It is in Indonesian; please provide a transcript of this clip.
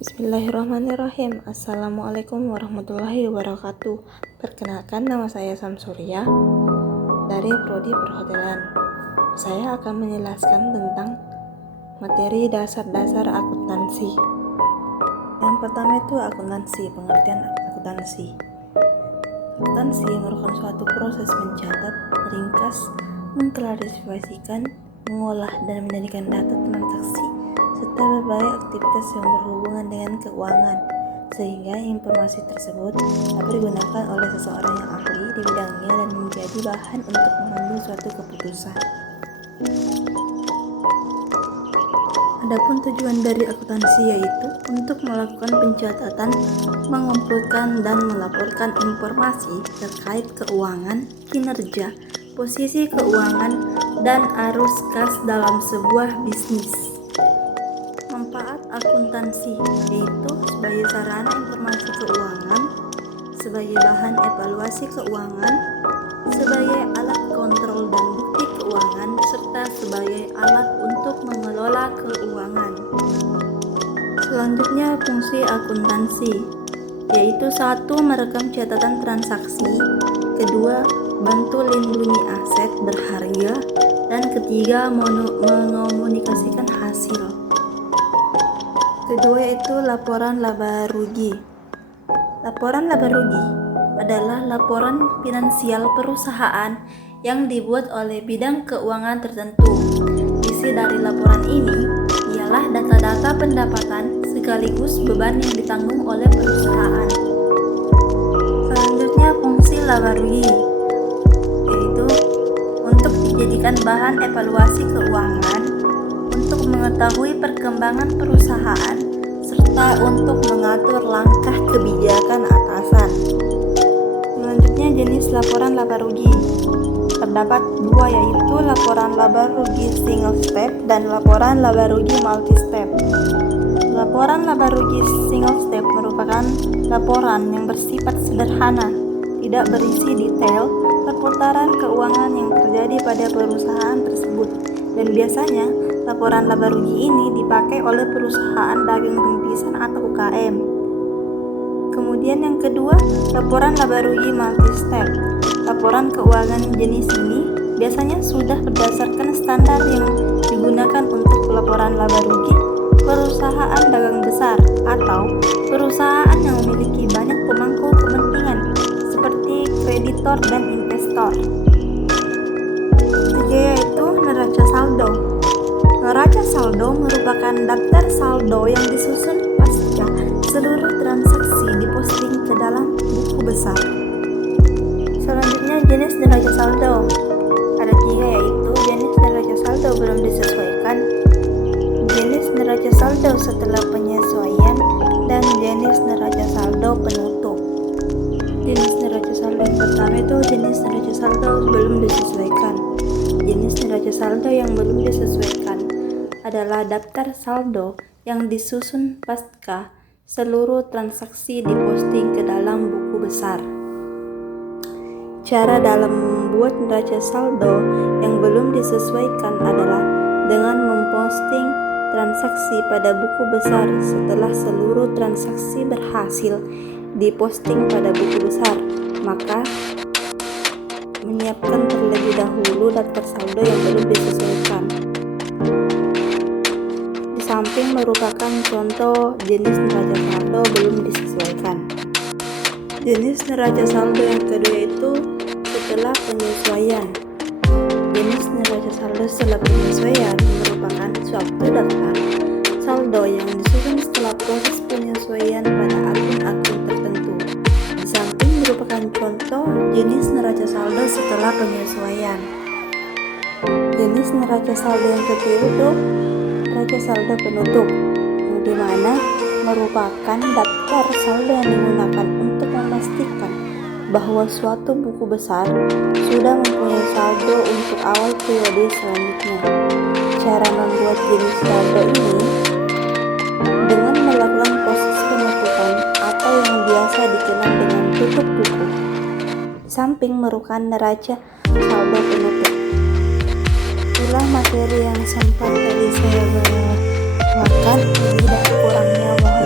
Bismillahirrahmanirrahim. Assalamualaikum warahmatullahi wabarakatuh. Perkenalkan, nama saya Samsurya dari Prodi Perhotelan. Saya akan menjelaskan tentang materi dasar-dasar akuntansi. Yang pertama itu akuntansi, pengertian akuntansi. Akuntansi merupakan suatu proses mencatat, meringkas, mengklasifikasikan, mengolah dan menjadikan data transaksi serta berbagai aktivitas yang berhubungan dengan keuangan, sehingga informasi tersebut dapat digunakan oleh seseorang yang ahli di bidangnya dan menjadi bahan untuk mengambil suatu keputusan. Adapun tujuan dari akuntansi yaitu untuk melakukan pencatatan, mengumpulkan dan melaporkan informasi terkait keuangan, kinerja, posisi keuangan, dan arus kas dalam sebuah bisnis. Manfaat akuntansi yaitu sebagai sarana informasi keuangan, sebagai bahan evaluasi keuangan, sebagai alat kontrol dan bukti keuangan, serta sebagai alat untuk mengelola keuangan. Selanjutnya, fungsi akuntansi yaitu 1. Merekam catatan transaksi, 2. Bantu lindungi aset berharga, dan 3. Mengomunikasikan hasil. Kedua itu laporan laba rugi. Laporan laba rugi adalah laporan finansial perusahaan yang dibuat oleh bidang keuangan tertentu. Isi dari laporan ini ialah data-data pendapatan sekaligus beban yang ditanggung oleh perusahaan. Selanjutnya, fungsi laba rugi yaitu untuk dijadikan bahan evaluasi keuangan, untuk mengetahui perkembangan perusahaan, serta untuk mengatur langkah kebijakan atasan. Selanjutnya, jenis laporan laba rugi. Terdapat 2, yaitu laporan laba rugi single step dan laporan laba rugi multi step. Laporan laba rugi single step merupakan laporan yang bersifat sederhana, tidak berisi detail perputaran keuangan yang terjadi pada perusahaan tersebut, dan biasanya laporan laba rugi ini dipakai oleh perusahaan dagang rintisan atau UKM. Kemudian yang kedua, laporan laba rugi multi step. Laporan keuangan jenis ini biasanya sudah berdasarkan standar yang digunakan untuk laporan laba rugi perusahaan dagang besar atau perusahaan yang memiliki banyak pemangku kepentingan seperti kreditor dan investor. Ketiga yaitu neraca saldo. Neraca saldo merupakan daftar saldo yang disusun pasca seluruh transaksi diposting ke dalam buku besar. Selanjutnya, jenis neraca saldo. Ada 3, yaitu jenis neraca saldo belum disesuaikan, jenis neraca saldo setelah penyesuaian, dan jenis neraca saldo penutup. Jenis neraca saldo yang pertama itu jenis neraca saldo belum disesuaikan. Jenis neraca saldo yang belum disesuaikan adalah daftar saldo yang disusun pasca seluruh transaksi diposting ke dalam buku besar. Cara dalam membuat neraca saldo yang belum disesuaikan adalah dengan memposting transaksi pada buku besar setelah seluruh transaksi berhasil diposting pada buku besar. Maka menyiapkan terlebih dahulu daftar saldo yang belum disesuaikan. Di samping merupakan contoh jenis neraca saldo belum disesuaikan. Jenis neraca saldo yang kedua itu setelah penyesuaian. Jenis neraca saldo setelah penyesuaian merupakan suatu daftar saldo yang disusun setelah proses penyesuaian pada akun-akun tertentu. Di samping merupakan contoh jenis neraca saldo setelah penyesuaian. Jenis neraca saldo yang ketiga itu neraca saldo penutup, yang dimana merupakan daftar saldo yang digunakan untuk memastikan bahwa suatu buku besar sudah mempunyai saldo untuk awal periode selanjutnya. Cara membuat jenis saldo ini dengan melakukan proses penutupan atau yang biasa dikenal dengan tutup buku. Samping merupakan neraca saldo penutup. Itulah materi yang sempat tadi saya bawakan. Lebih dan kurangnya mohon